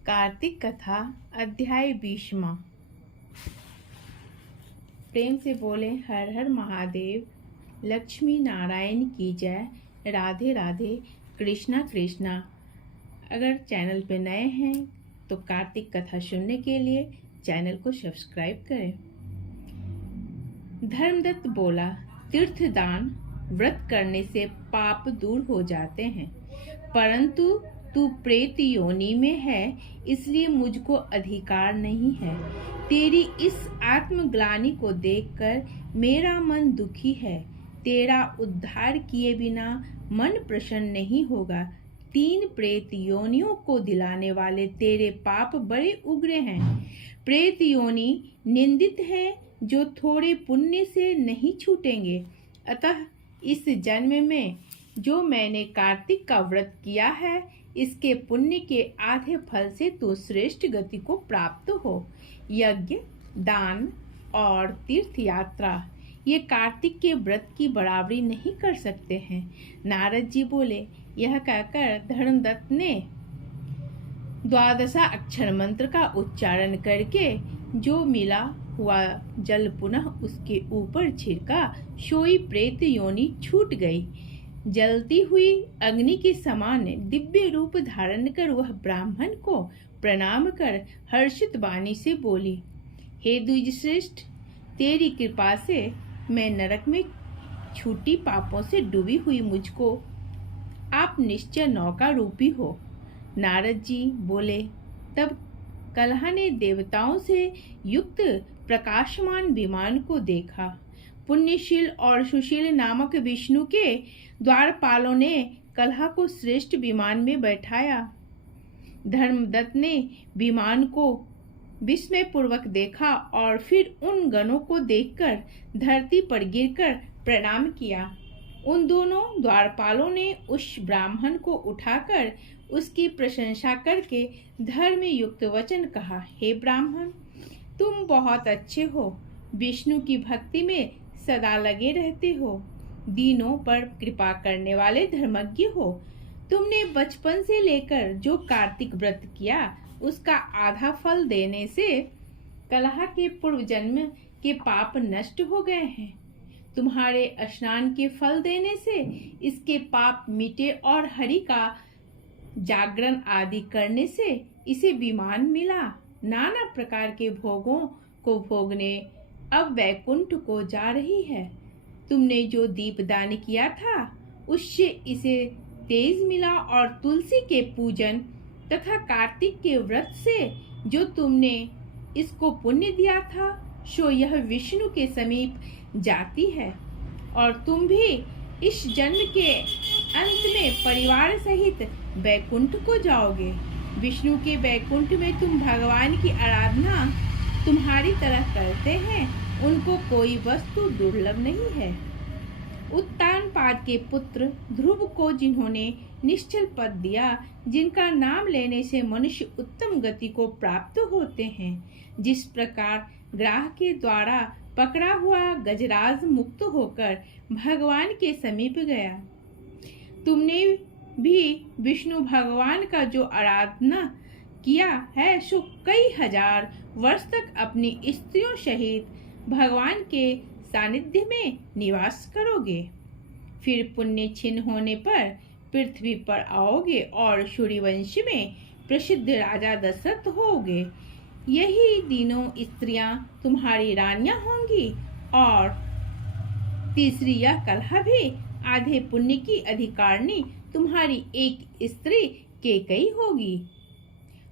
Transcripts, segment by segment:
कार्तिक कथा अध्याय 20वां। प्रेम से बोले हर हर महादेव। लक्ष्मी नारायण की जय। राधे राधे, कृष्णा कृष्णा। अगर चैनल पे नए हैं तो कार्तिक कथा सुनने के लिए चैनल को सब्सक्राइब करें। धर्मदत्त बोला, तीर्थदान व्रत करने से पाप दूर हो जाते हैं, परंतु तू प्रेत योनि में है, इसलिए मुझको अधिकार नहीं है। तेरी इस आत्मग्लानि को देखकर मेरा मन दुखी है। तेरा उद्धार किए बिना मन प्रसन्न नहीं होगा। 3 प्रेत योनियों को दिलाने वाले तेरे पाप बड़े उग्र हैं। प्रेत योनि निंदित है, जो थोड़े पुण्य से नहीं छूटेंगे। अतः इस जन्म में जो मैंने कार्तिक का व्रत किया है, इसके पुण्य के आधे फल से तू श्रेष्ठ गति को प्राप्त हो। यज्ञ, दान और तीर्थ यात्रा ये कार्तिक के व्रत की बराबरी नहीं कर सकते हैं। नारद जी बोले। यह कहकर धर्मदत्त ने 12 अक्षर मंत्र का उच्चारण करके जो मिला हुआ जल पुनः उसके ऊपर छिड़का। सोई प्रेत योनि छूट गई। जलती हुई अग्नि के समान दिव्य रूप धारण कर वह ब्राह्मण को प्रणाम कर हर्षित वाणी से बोली, हे द्विजश्रेष्ठ, तेरी कृपा से मैं नरक में छूटी पापों से डूबी हुई मुझको आप निश्चय नौका रूपी हो। नारद जी बोले। तब कलह ने देवताओं से युक्त प्रकाशमान विमान को देखा। पुण्यशील और सुशील नामक विष्णु के द्वारपालों ने कलह को श्रेष्ठ विमान में बैठाया। धर्मदत्त ने विमान को विस्मय पूर्वक देखा और फिर उन गणों को देखकर धरती पर गिरकर प्रणाम किया। उन दोनों द्वारपालों ने उस ब्राह्मण को उठाकर उसकी प्रशंसा करके धर्म युक्त वचन कहा, हे ब्राह्मण, तुम बहुत अच्छे हो, विष्णु की भक्ति में सदा लगे रहते हो, दीनों पर कृपा करने वाले धर्मज्ञ हो। तुमने बचपन से लेकर जो कार्तिक व्रत किया, उसका आधा फल देने से कलह के पूर्व जन्म के पाप नष्ट हो गए हैं। तुम्हारे स्नान के फल देने से इसके पाप मिटे और हरि का जागरण आदि करने से इसे विमान मिला। नाना प्रकार के भोगों को भोगने अब वैकुंठ को जा रही है। तुमने जो दीपदान किया था, उससे इसे तेज मिला और तुलसी के पूजन तथा कार्तिक के व्रत से जो तुमने इसको पुण्य दिया था, सो यह विष्णु के समीप जाती है और तुम भी इस जन्म के अंत में परिवार सहित वैकुंठ को जाओगे। विष्णु के वैकुंठ में तुम भगवान की आराधना तुम्हारी तरह करते हैं, उनको कोई वस्तु दुर्लभ नहीं है। उत्तानपाद के पुत्र ध्रुव को जिन्होंने निश्चल पद दिया, जिनका नाम लेने से मनुष्य उत्तम गति को प्राप्त होते हैं, जिस प्रकार ग्राह के द्वारा पकड़ा हुआ गजराज मुक्त होकर भगवान के समीप गया, तुमने भी विष्णु भगवान का जो आराधना किया है, सो कई हजार वर्ष तक अपनी स्त्रियों सहित भगवान के सानिध्य में निवास करोगे। फिर पुण्य छिन्न होने पर पृथ्वी पर आओगे और सूर्यवंश में प्रसिद्ध राजा दशरथ होगे। यही तीनों स्त्रियां तुम्हारी रानियां होंगी और तीसरी यह कलह भी आधे पुण्य की अधिकारिणी तुम्हारी एक स्त्री केकई होगी।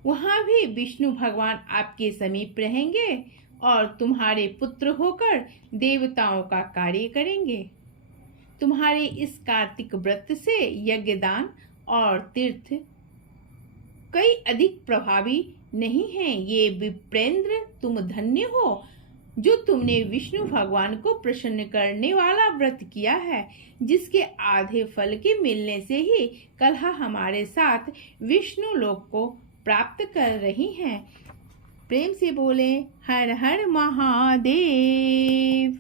वहां भी विष्णु भगवान आपके समीप रहेंगे और तुम्हारे पुत्र होकर देवताओं का कार्य करेंगे। तुम्हारे इस कार्तिक व्रत से यज्ञदान और तीर्थ कई अधिक प्रभावी नहीं हैं। ये विप्रेंद्र, तुम धन्य हो जो तुमने विष्णु भगवान को प्रसन्न करने वाला व्रत किया है, जिसके आधे फल के मिलने से ही कलह हमारे साथ विष्णु लोक को प्राप्त कर रही हैं। प्रेम से बोले हर हर महादेव।